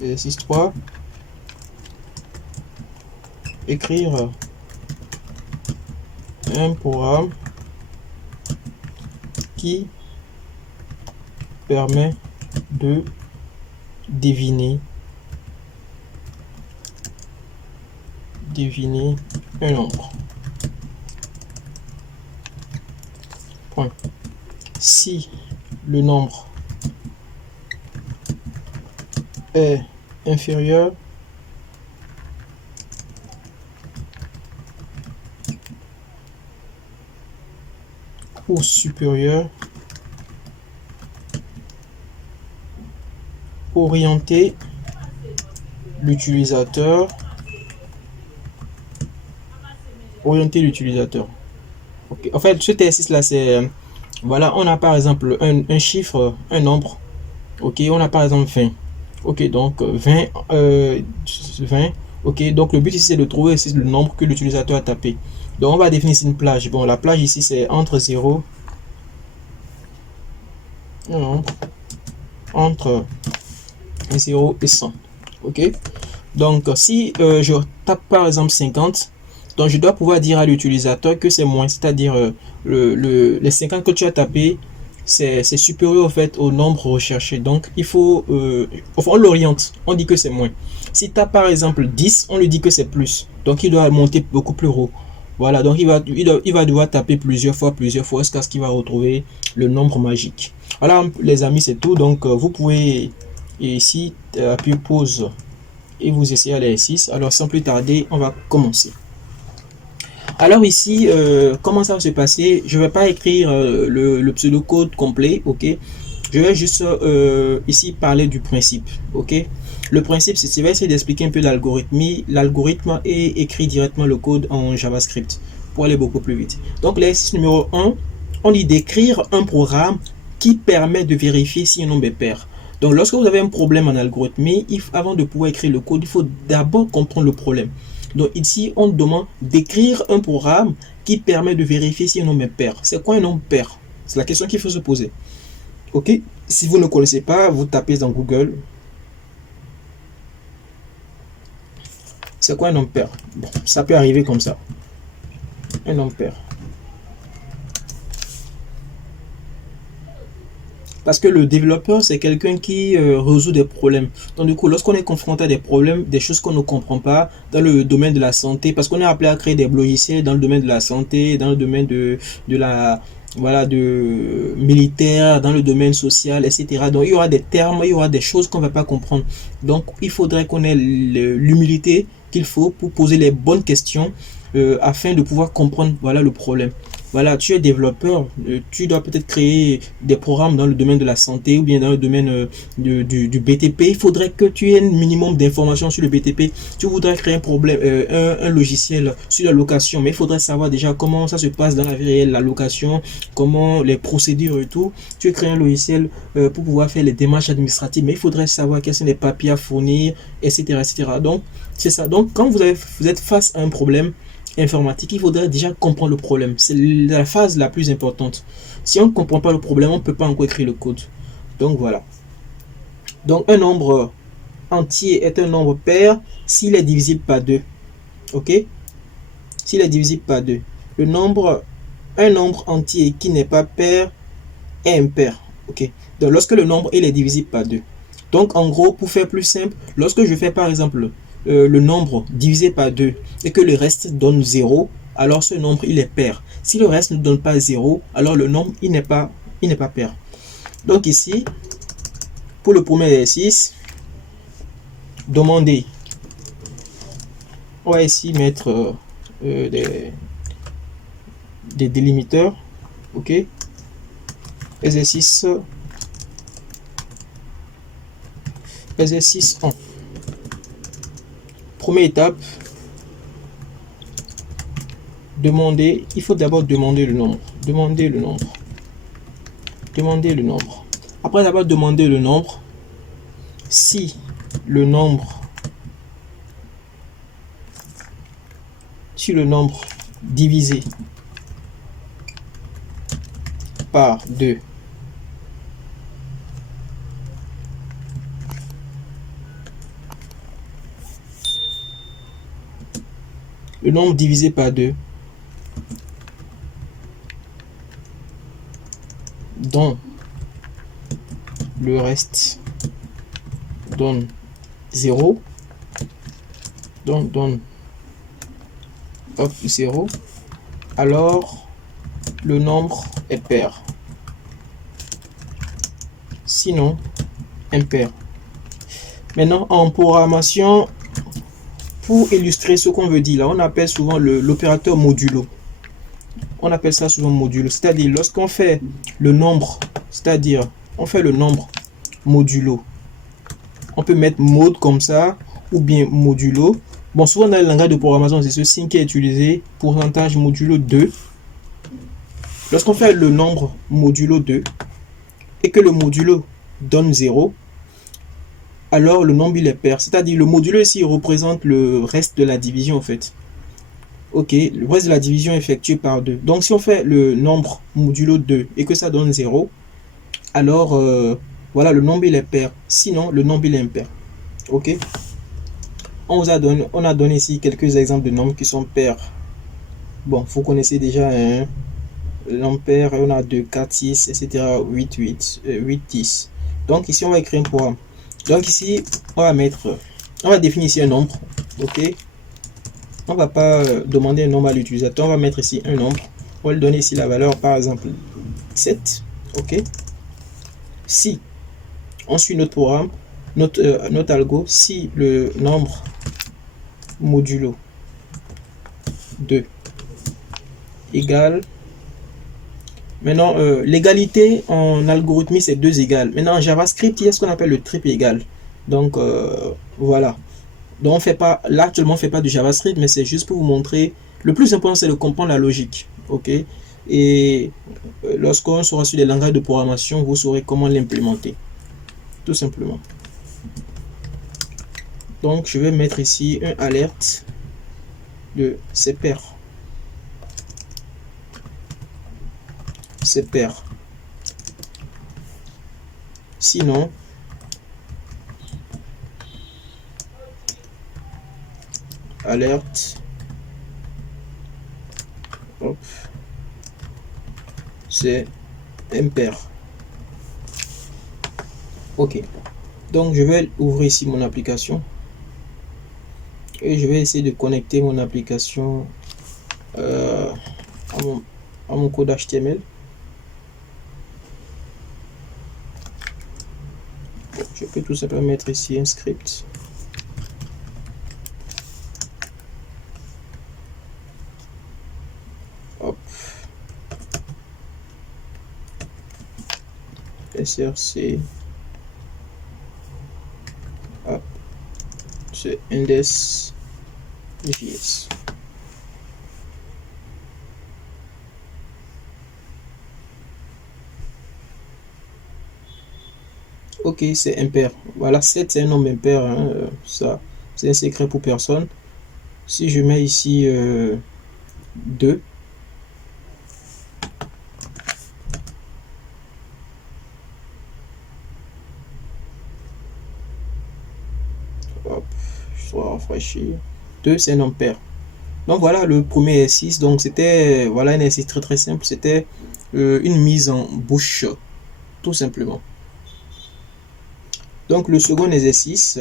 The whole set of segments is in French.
Exercice 3. Écrire un programme qui permet de deviner un nombre. Point. Si le nombre est inférieur ou supérieur, orienter l'utilisateur. Okay. En fait, ce exercice là, c'est voilà, on a par exemple un chiffre, un nombre. Ok, on a par exemple 20. Ok, donc 20. Ok, donc le but ici c'est de trouver ici le nombre que l'utilisateur a tapé. Donc on va définir ici une plage. Bon, la plage ici c'est entre 0 et 100. Ok, donc si je tape par exemple 50, donc je dois pouvoir dire à l'utilisateur que c'est moins, c'est-à-dire les 50 que tu as tapé, c'est supérieur au fait au nombre recherché. Donc il faut, enfin, on l'oriente, on dit que c'est moins. Si tu as par exemple 10, on lui dit que c'est plus. Donc il doit monter beaucoup plus haut. Voilà, donc il va devoir taper plusieurs fois jusqu'à ce qu'il va retrouver le nombre magique. Voilà les amis, c'est tout. Donc vous pouvez ici appuyer pause et vous essayez l'exercice. Alors sans plus tarder, on va commencer. Alors ici, comment ça va se passer? Je ne vais pas écrire le pseudocode complet, ok? Je vais juste ici parler du principe, ok? Le principe, c'est, je vais essayer d'expliquer un peu l'algorithme. L'algorithme est écrit directement le code en JavaScript pour aller beaucoup plus vite. Donc l'exercice numéro 1, on dit d'écrire un programme qui permet de vérifier si un nombre est pair. Donc lorsque vous avez un problème en algorithme, avant de pouvoir écrire le code, il faut d'abord comprendre le problème. Donc ici, on demande d'écrire un programme qui permet de vérifier si un nombre est pair. C'est quoi un nombre pair? C'est la question qu'il faut se poser. Ok, si vous ne connaissez pas, vous tapez dans Google. C'est quoi un nombre pair? Bon, ça peut arriver comme ça. Un nombre pair. Parce que le développeur, c'est quelqu'un qui résout des problèmes. Donc du coup, lorsqu'on est confronté à des problèmes, des choses qu'on ne comprend pas dans le domaine de la santé, parce qu'on est appelé à créer des logiciels dans le domaine de la santé, dans le domaine de la voilà, de militaire, dans le domaine social, etc. Donc il y aura des termes, il y aura des choses qu'on ne va pas comprendre. Donc il faudrait qu'on ait l'humilité qu'il faut pour poser les bonnes questions afin de pouvoir comprendre voilà, le problème. Voilà, tu es développeur, tu dois peut-être créer des programmes dans le domaine de la santé ou bien dans le domaine du BTP. Il faudrait que tu aies un minimum d'informations sur le BTP. Tu voudrais créer un problème, un logiciel sur la location, mais il faudrait savoir déjà comment ça se passe dans la vie réelle, la location, comment les procédures et tout. Tu crées un logiciel pour pouvoir faire les démarches administratives, mais il faudrait savoir quels sont les papiers à fournir, etc., etc. Donc, c'est ça. Donc, quand vous êtes face à un problème informatique, il faudrait déjà comprendre le problème. C'est la phase la plus importante. Si on ne comprend pas le problème, on ne peut pas encore écrire le code. Donc voilà. Donc un nombre entier est un nombre pair s'il est divisible par 2. Ok? S'il est divisible par 2. Un nombre entier qui n'est pas pair est impair. Ok? Donc lorsque le nombre il est divisible par 2. Donc en gros, pour faire plus simple, lorsque je fais par exemple le nombre divisé par 2 et que le reste donne 0, alors ce nombre il est pair. Si le reste ne donne pas 0, alors le nombre il n'est pas pair. Donc ici, pour le premier exercice, demander, on va ici mettre des délimiteurs. Ok, exercice 1. Première étape, demander, il faut d'abord demander le nombre. Demander le nombre. Après avoir demandé le nombre, si le nombre divisé par 2 le nombre divisé par 2 dont le reste donne 0, donc donne 0, alors le nombre est pair, sinon impair. Maintenant, en programmation, pour illustrer ce qu'on veut dire là, on appelle souvent l'opérateur modulo. On appelle ça souvent modulo, c'est-à-dire lorsqu'on fait le nombre, c'est-à-dire on fait le nombre modulo, on peut mettre mode comme ça ou bien modulo. Bon, souvent dans le langage de programmation, c'est ce signe qui est utilisé, pourcentage modulo 2. Lorsqu'on fait le nombre modulo 2 et que le modulo donne 0, alors le nombre il est pair, c'est-à-dire le modulo ici représente le reste de la division en fait. Ok, le reste de la division est effectué par 2. Donc si on fait le nombre modulo 2 et que ça donne 0, alors voilà, le nombre il est pair, sinon le nombre il est impair. Ok, on a donné ici quelques exemples de nombres qui sont pairs. Bon, vous connaissez déjà le nombre pair, on a 2, 4, 6, etc. 8, 10. Donc ici on va écrire un programme. Donc ici on va définir ici un nombre. Ok, on va pas demander un nombre à l'utilisateur, on va mettre ici un nombre. On va lui donner ici la valeur par exemple 7. Ok, si on suit notre programme, notre algo, si le nombre modulo 2 égale, maintenant l'égalité en algorithmie c'est 2 égales. Maintenant en JavaScript il y a ce qu'on appelle le triple égal. Donc voilà, donc on fait pas là actuellement on fait pas du JavaScript, mais c'est juste pour vous montrer. Le plus important c'est de comprendre la logique. Ok, et lorsqu'on sera sur les langages de programmation, vous saurez comment l'implémenter tout simplement. Donc je vais mettre ici un alerte de c'est pair. C'est pair. Sinon, alerte, hop, c'est impair. Ok, donc je vais ouvrir ici mon application et je vais essayer de connecter mon application à mon code HTML. Je peux tout simplement mettre ici un script. Hop. src. Hop. C'est index.js. Ok, c'est impair. Voilà, 7 c'est un nombre impair. Hein, ça, c'est un secret pour personne. Si je mets ici 2, hop, je vais rafraîchir. 2 c'est un nombre pair. Donc voilà le premier exercice. Donc c'était voilà un exercice très simple. C'était une mise en bouche, tout simplement. Donc le second exercice,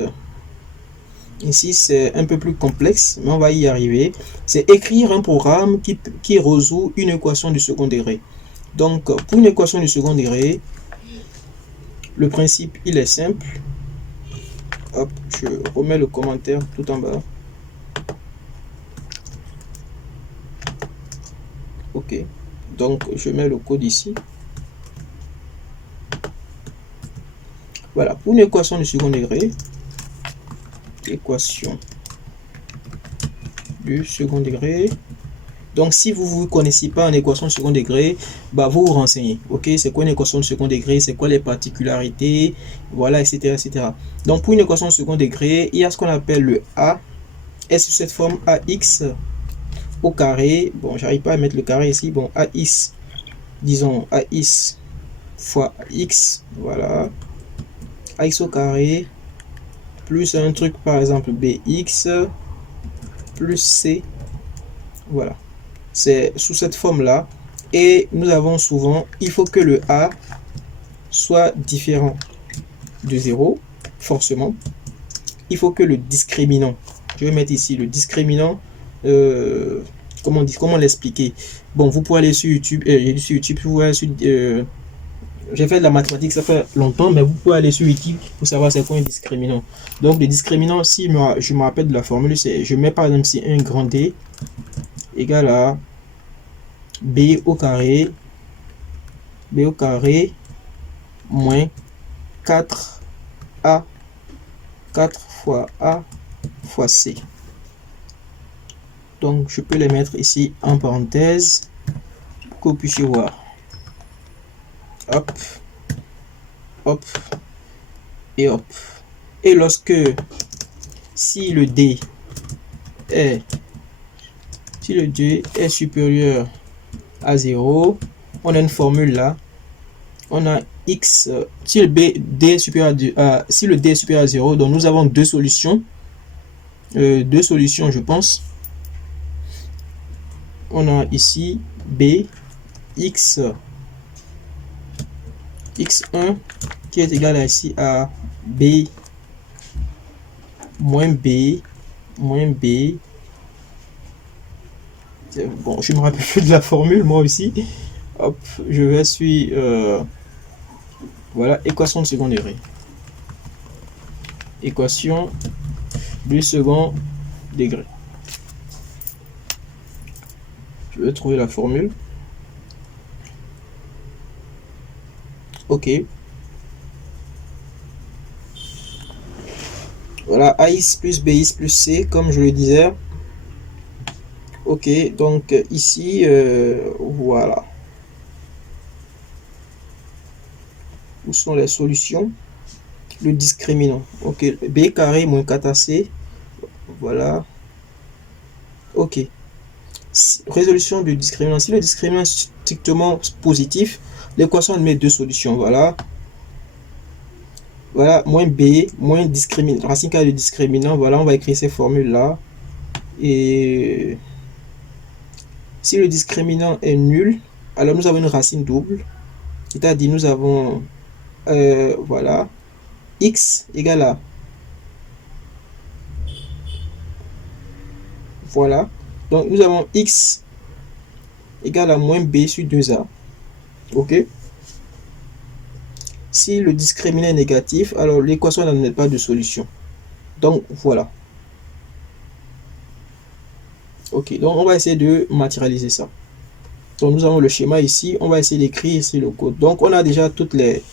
ici c'est un peu plus complexe, mais on va y arriver. C'est écrire un programme qui résout une équation du second degré. Donc pour une équation du second degré, le principe il est simple. Hop, je remets le commentaire tout en bas. Ok, donc je mets le code ici. Voilà, pour une équation du second degré, équation du second degré. Donc si vous ne connaissez pas une équation de second degré, bah vous vous renseignez. Ok, c'est quoi une équation de second degré, c'est quoi les particularités, voilà, etc., etc. Donc pour une équation de second degré, il y a ce qu'on appelle le a, est sous cette forme ax au carré. Bon, j'arrive pas à mettre le carré ici. Bon, ax, disons ax fois x, voilà, ax au carré plus un truc par exemple bx plus c Voilà, c'est sous cette forme là. Et nous avons souvent, il faut que le A soit différent de 0, forcément. Il faut que le discriminant, je vais mettre ici le discriminant, comment l'expliquer? Bon, vous pouvez aller sur YouTube, vous pouvez aller sur, j'ai fait de la mathématique, ça fait longtemps, mais vous pouvez aller sur YouTube pour savoir c'est quoi un discriminant. Donc, le discriminant, si je me rappelle de la formule, c'est, je mets par exemple si un grand D égale à B au carré moins 4A, 4 fois A fois C. Donc, je peux les mettre ici en parenthèse pour que vous puissiez voir. Hop, hop, et hop. Et lorsque, si le D est, supérieur à 0, on a une formule là. On a X, si le D est supérieur si le D est supérieur à 0, donc nous avons deux solutions. Je pense. On a ici B, X1 qui est égal à ici à B moins B. Bon, je me rappelle plus de la formule moi aussi. Hop, je vais sur voilà, équation de second degré. Équation du second degré. Je vais trouver la formule. Ok. Voilà, AX plus BX plus C, comme je le disais. Ok, donc ici, voilà. Où sont les solutions? Le discriminant. Ok, B carré moins 4AC. Voilà. Ok. Résolution du discriminant. Si le discriminant est strictement positif, l'équation admet deux solutions. Voilà. Voilà, moins B, moins discriminant. Racine carrée de discriminant. Voilà, on va écrire ces formules-là. Et si le discriminant est nul, alors nous avons une racine double. C'est-à-dire, nous avons, voilà, X égale à, voilà. Donc, nous avons X égale à moins B sur 2A. Ok. Si le discriminant est négatif, alors l'équation n'admet pas de solution. Donc, voilà. Ok, donc on va essayer de matérialiser ça. Donc, nous avons le schéma ici. On va essayer d'écrire ici le code. Donc, on a déjà toutes les...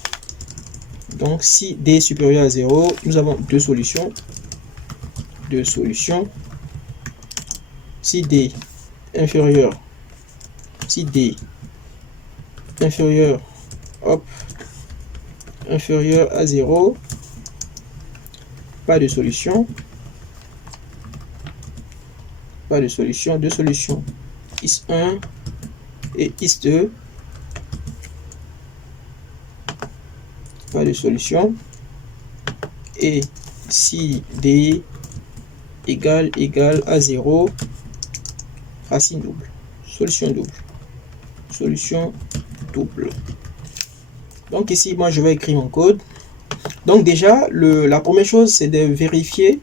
Donc, si D est supérieur à 0, nous avons deux solutions. Si D inférieur, hop, inférieur à 0, pas de solution. Deux solutions. Is1 et Is2, pas de solution. Et si D égale à 0, racine double. Solution double. Donc ici, moi, je vais écrire mon code. Donc déjà, la première chose, c'est de vérifier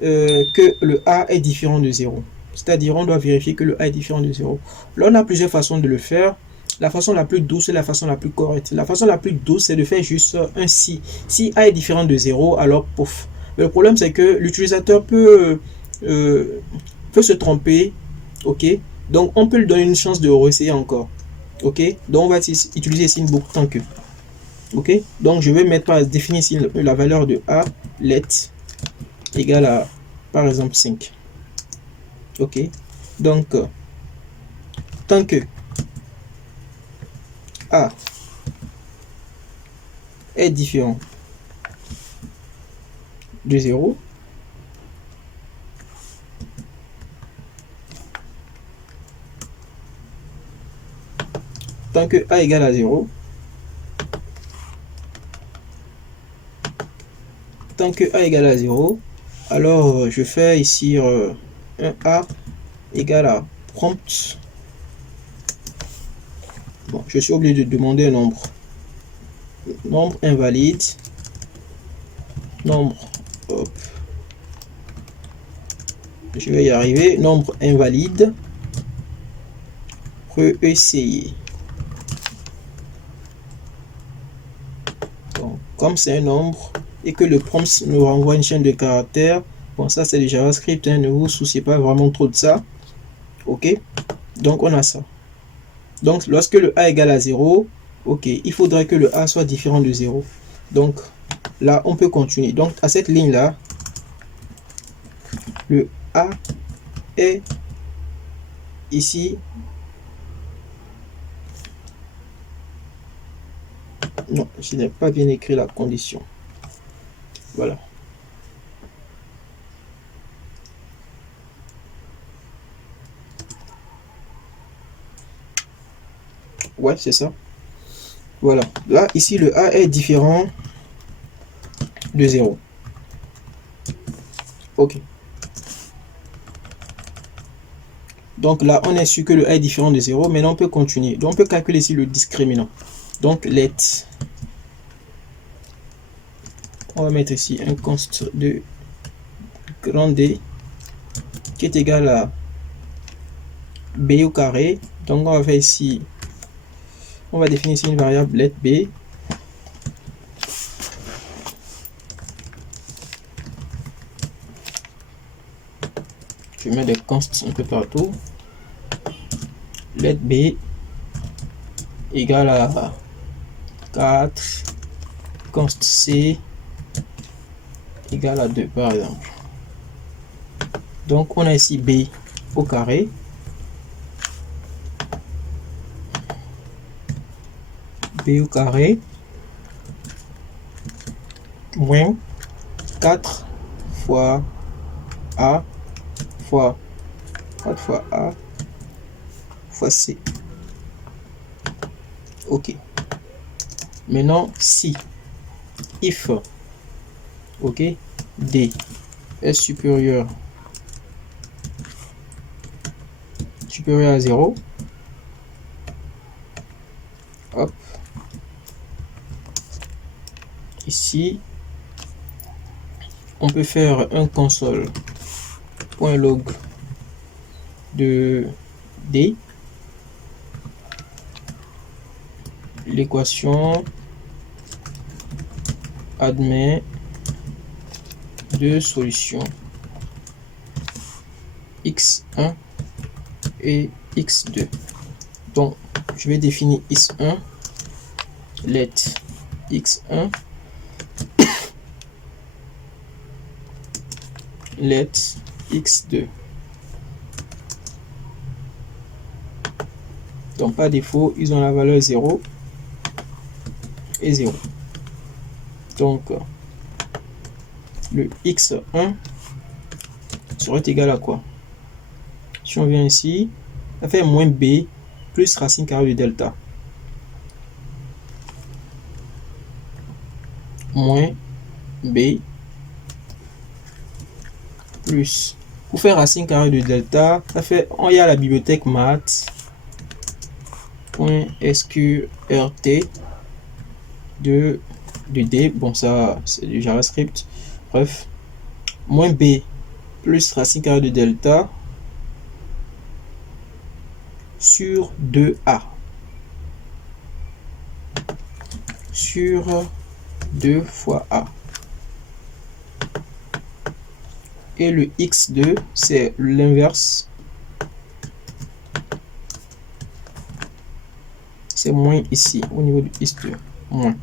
que le A est différent de 0. C'est-à-dire, on doit vérifier que le A est différent de 0. Là, on a plusieurs façons de le faire. La façon la plus douce et la façon la plus correcte. La façon la plus douce, c'est de faire juste un si. Si A est différent de 0, alors pouf. Mais le problème, c'est que l'utilisateur peut se tromper. Ok. Donc, on peut lui donner une chance de réessayer encore. Ok. Donc, on va utiliser ici une boucle tant que. Ok. Donc, je vais mettre par définir ici la valeur de A, let, égale à, par exemple, 5. Ok. Donc, tant que A est différent de 0, tant que A égale à 0, tant que A égale à 0, alors je fais ici un A égale à prompt. Bon, je suis obligé de demander un nombre. Nombre invalide. Nombre. Hop. Je vais y arriver. Nombre invalide. Réessayer. Donc, comme c'est un nombre et que le prompt nous renvoie une chaîne de caractères, bon, ça c'est du JavaScript, hein, ne vous souciez pas vraiment trop de ça. Ok, donc on a ça. Donc lorsque le a égale à 0, ok, il faudrait que le a soit différent de 0. Donc là on peut continuer. Donc à cette ligne là, le a est ici. Non, je n'ai pas bien écrit la condition. Voilà. Ouais, c'est ça. Voilà. Là, ici, le a est différent de 0. Ok. Donc là, on est sûr que le a est différent de 0. Maintenant, on peut continuer. Donc, on peut calculer ici le discriminant. Donc, let. On va mettre ici un const de grand D qui est égal à b au carré. Donc, on va faire ici, on va définir ici une variable let b. Je mets des consts un peu partout. Let b égale à 4, const c égale à 2 par exemple. Donc on a ici b au carré moins 4 fois a fois 4 fois a fois c. Ok. Maintenant si if ok d est supérieur à 0, hop, ici on peut faire un console.log de d, l'équation admet deux solutions x1 et x2. Donc je vais définir x1, let x1, let x2. Donc par défaut ils ont la valeur 0 et 0. Donc le x1 serait égal à quoi? Si on vient ici, ça fait moins b plus racine carrée de delta. Moins b plus, pour faire racine carrée de delta, ça fait, on y a la bibliothèque math.sqrt de d. Bon, ça c'est du JavaScript. Bref, moins b plus racine carrée de delta sur 2a sur 2 fois a. Et le x2 c'est l'inverse, c'est moins ici au niveau du x2, moins,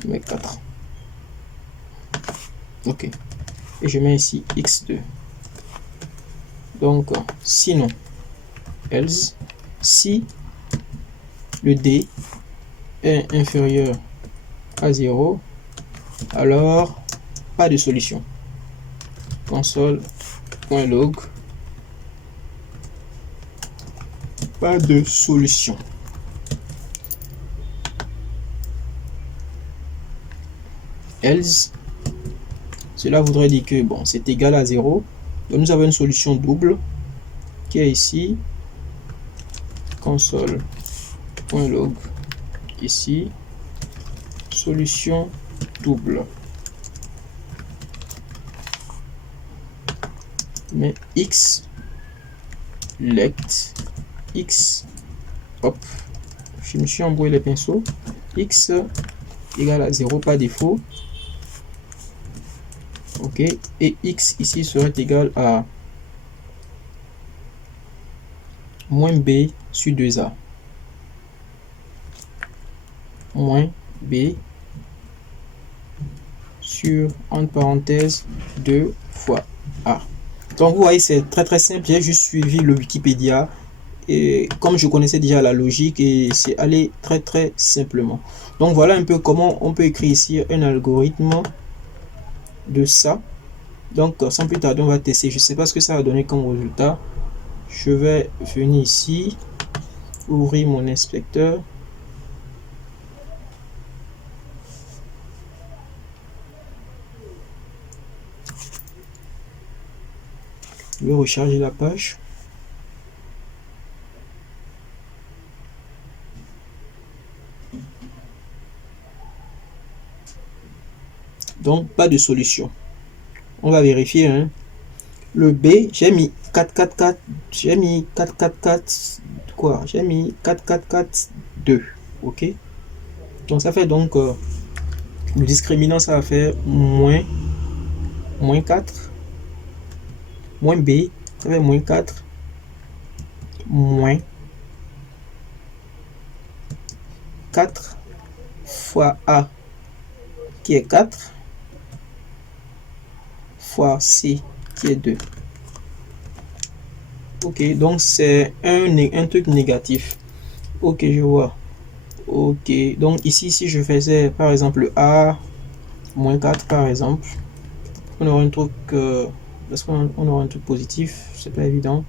je mets 4, ok, et je mets ici x2. Donc sinon, else, si le d est inférieur à 0, alors pas de solution. Console.log, pas de solution. Else, cela voudrait dire que bon, c'est égal à 0, Donc nous avons une solution double qui est ici, console.log, ici, solution double. Mais x lect x, hop, je me suis embrouillé les pinceaux, x égale à 0 par défaut, ok, et x ici serait égal à moins b sur 2a, moins b sur, entre parenthèses, 2 fois a. Donc vous voyez, c'est très simple, j'ai juste suivi le Wikipédia et comme je connaissais déjà la logique, et c'est allé très simplement. Donc voilà un peu comment on peut écrire ici un algorithme de ça. Donc sans plus tarder, on va tester. Je sais pas ce que ça va donner comme résultat. Je vais venir ici, ouvrir mon inspecteur. Je vais recharger la page. Donc pas de solution. On va vérifier, hein. Le B, j'ai mis 444, j'ai mis 444 quoi, j'ai mis 4442, ok. Donc ça fait donc le discriminant, ça va faire moins 4, moins B, ça fait moins 4, moins 4 fois A qui est 4 fois C qui est 2. Ok, donc c'est un truc négatif. Ok, je vois. Ok, donc ici, si je faisais par exemple A moins 4 par exemple, on aura un truc, est-ce qu'on aura un truc positif? C'est pas évident.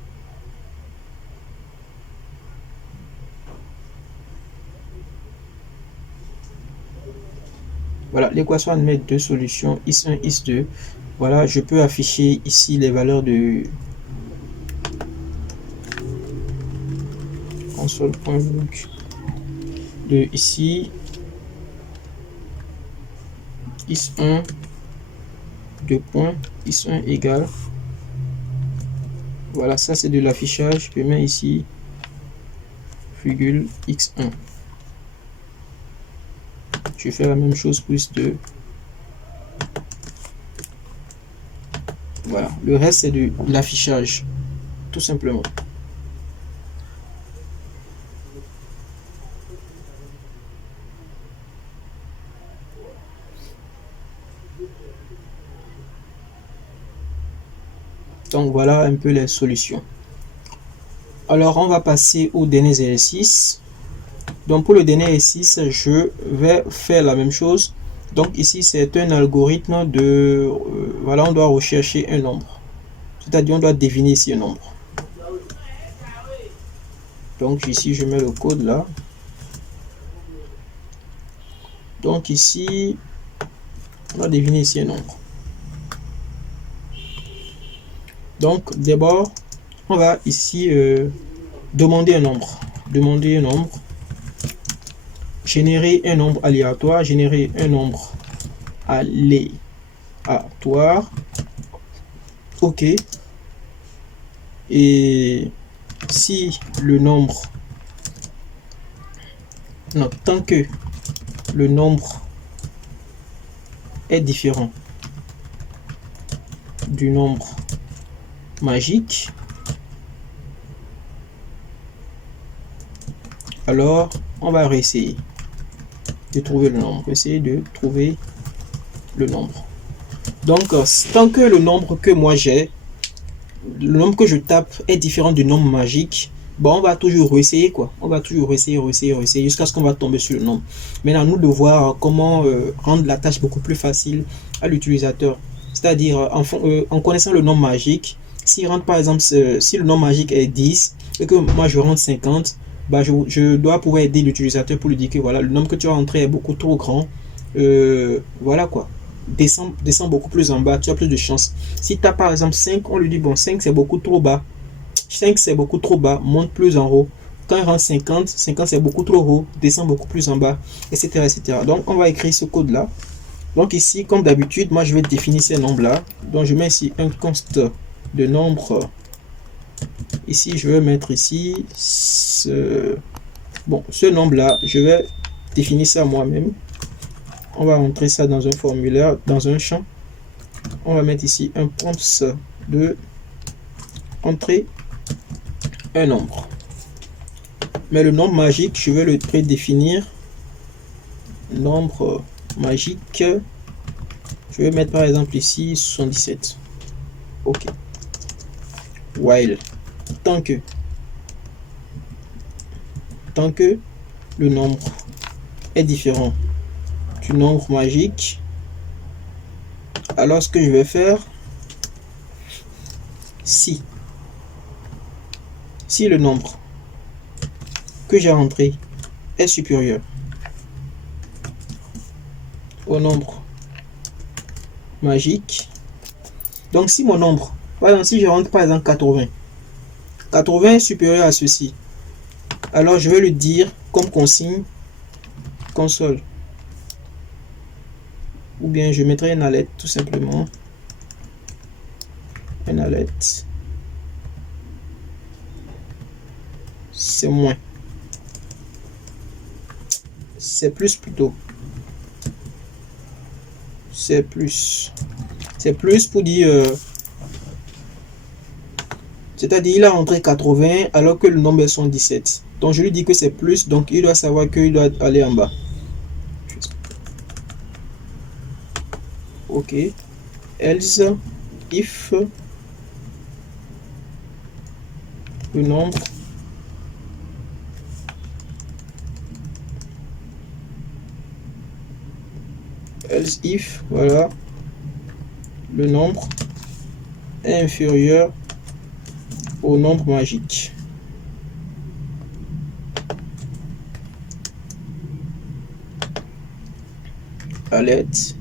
Voilà, l'équation admet deux solutions, is1, is2. Voilà, je peux afficher ici les valeurs de console.log de ici, is1, 2 points, is1 égale. Voilà, ça c'est de l'affichage. Je mets ici, virgule x1. Je fais la même chose plus 2. Voilà, le reste c'est de l'affichage, tout simplement. Donc voilà un peu les solutions. Alors on va passer au dernier exercice. Donc pour le dernier exercice, je vais faire la même chose. Donc ici c'est un algorithme de voilà, on doit rechercher un nombre, c'est-à-dire on doit deviner ici un nombre. Donc ici je mets le code là. Donc ici on va deviner ici un nombre. Donc d'abord on va ici demander un nombre, générer un nombre aléatoire, ok. Et si le nombre, non, tant que le nombre est différent du nombre magique, alors on va réessayer de trouver le nombre, Donc tant que le nombre que moi j'ai, le nombre que je tape est différent du nombre magique, bon, on va toujours essayer quoi. On va toujours essayer jusqu'à ce qu'on va tomber sur le nombre. Maintenant, nous de voir comment rendre la tâche beaucoup plus facile à l'utilisateur. C'est-à-dire en connaissant le nombre magique, s'il rentre par exemple, si le nombre magique est 10 et que moi je rentre 50, bah, je dois pouvoir aider l'utilisateur pour lui dire que voilà, le nombre que tu as rentré est beaucoup trop grand. Voilà quoi. descend beaucoup plus en bas, tu as plus de chance. Si tu as par exemple 5, on lui dit bon 5 c'est beaucoup trop bas. 5 c'est beaucoup trop bas, monte plus en haut. Quand il rentre 50, 50 c'est beaucoup trop haut, descend beaucoup plus en bas, etc., etc. Donc on va écrire ce code là. Donc ici, comme d'habitude, moi je vais définir ces nombres là. Donc je mets ici un const de nombre. Ici je vais mettre ici ce nombre là, je vais définir ça moi-même. On va entrer ça dans un formulaire, dans un champ. On va mettre ici un prompt de entrer un nombre. Mais le nombre magique, je vais le prédéfinir. Nombre magique. Je vais mettre par exemple ici 77. OK. While. Tant que le nombre est différent du nombre magique, alors ce que je vais faire, si le nombre que j'ai rentré est supérieur au nombre magique, donc si mon nombre, par exemple si je rentre par exemple 80 est supérieur à ceci, alors je vais lui dire comme consigne console, ou bien je mettrai un alerte tout simplement, un alerte, c'est moins, c'est plus plutôt, c'est plus pour dire c'est-à-dire il a rentré 80 alors que le nombre est 117, donc je lui dis que c'est plus, donc il doit savoir qu'il doit aller en bas. OK, else if le nombre voilà, le nombre est inférieur au nombre magique. Alerte.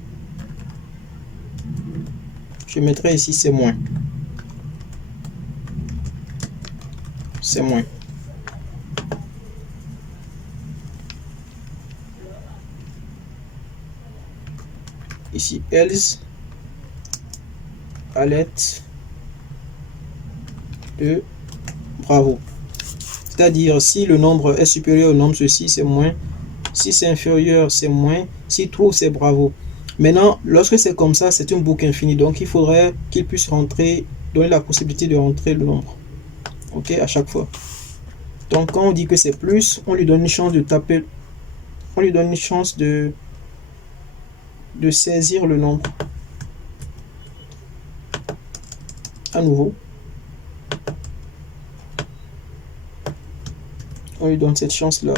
Je mettrai ici c'est moins. C'est moins. Ici else alerte de bravo. C'est-à-dire si le nombre est supérieur au nombre ceci, c'est moins. Si c'est inférieur, c'est moins. Si true, c'est bravo. Maintenant, lorsque c'est comme ça, c'est une boucle infinie. Donc, il faudrait qu'il puisse rentrer, donner la possibilité de rentrer le nombre. OK, à chaque fois. Donc, quand on dit que c'est plus, on lui donne une chance de taper. On lui donne une chance de saisir le nombre. À nouveau. On lui donne cette chance-là.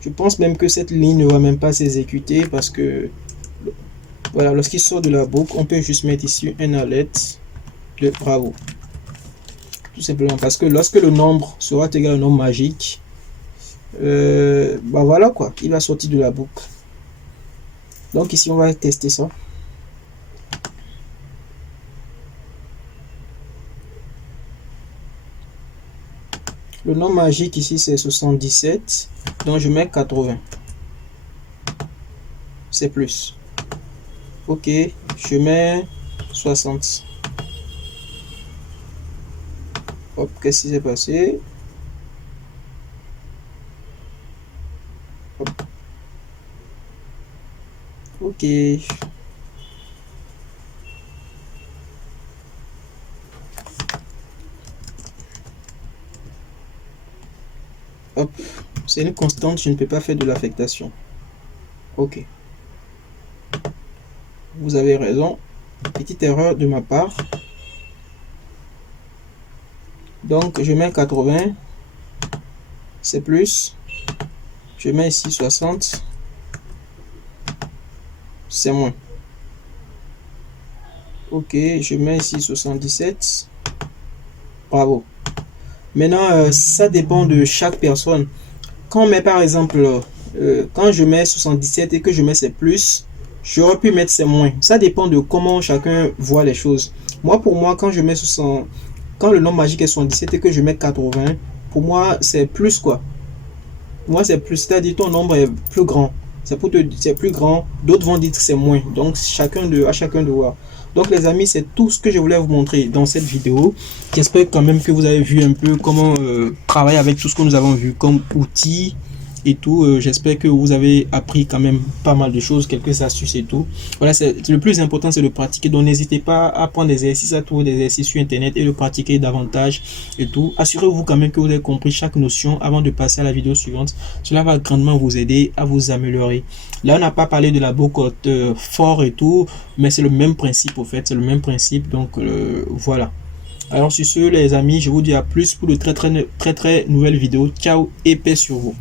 Je pense même que cette ligne ne va même pas s'exécuter parce que voilà, lorsqu'il sort de la boucle, on peut juste mettre ici un alerte de bravo. Tout simplement parce que lorsque le nombre sera égal au nombre magique, bah voilà quoi, il va sortir de la boucle. Donc ici on va tester ça. Le nombre magique ici c'est 77, donc je mets 80. C'est plus. OK, je mets 60. Hop, qu'est-ce qui s'est passé? Hop. OK. Hop, c'est une constante, je ne peux pas faire de l'affectation. OK. Vous avez raison. Petite erreur de ma part. Donc, je mets 80. C'est plus. Je mets ici 60. C'est moins. OK, je mets ici 77. Bravo. Maintenant, ça dépend de chaque personne. Quand on met par exemple, quand je mets 77 et que je mets c'est plus, j'aurais pu mettre c'est moins. Ça dépend de comment chacun voit les choses. Moi, pour moi, quand je mets 60, quand le nombre magique est 77 et que je mets 80, pour moi, c'est plus quoi. Moi, c'est plus, c'est-à-dire ton nombre est plus grand. C'est plus grand. D'autres vont dire que c'est moins. Donc, à chacun de voir. Donc, les amis, c'est tout ce que je voulais vous montrer dans cette vidéo. J'espère quand même que vous avez vu un peu comment travailler avec tout ce que nous avons vu comme outils et tout. J'espère que vous avez appris quand même pas mal de choses, quelques astuces et tout. Voilà, le plus important, c'est de pratiquer. Donc, n'hésitez pas à prendre des exercices, à trouver des exercices sur Internet et de pratiquer davantage et tout. Assurez-vous quand même que vous avez compris chaque notion avant de passer à la vidéo suivante. Cela va grandement vous aider à vous améliorer. Là, on n'a pas parlé de la boucle fort et tout, mais c'est le même principe au fait. C'est le même principe. Donc, voilà. Alors, sur ce, les amis, je vous dis à plus pour de très nouvelles vidéos. Ciao et paix sur vous.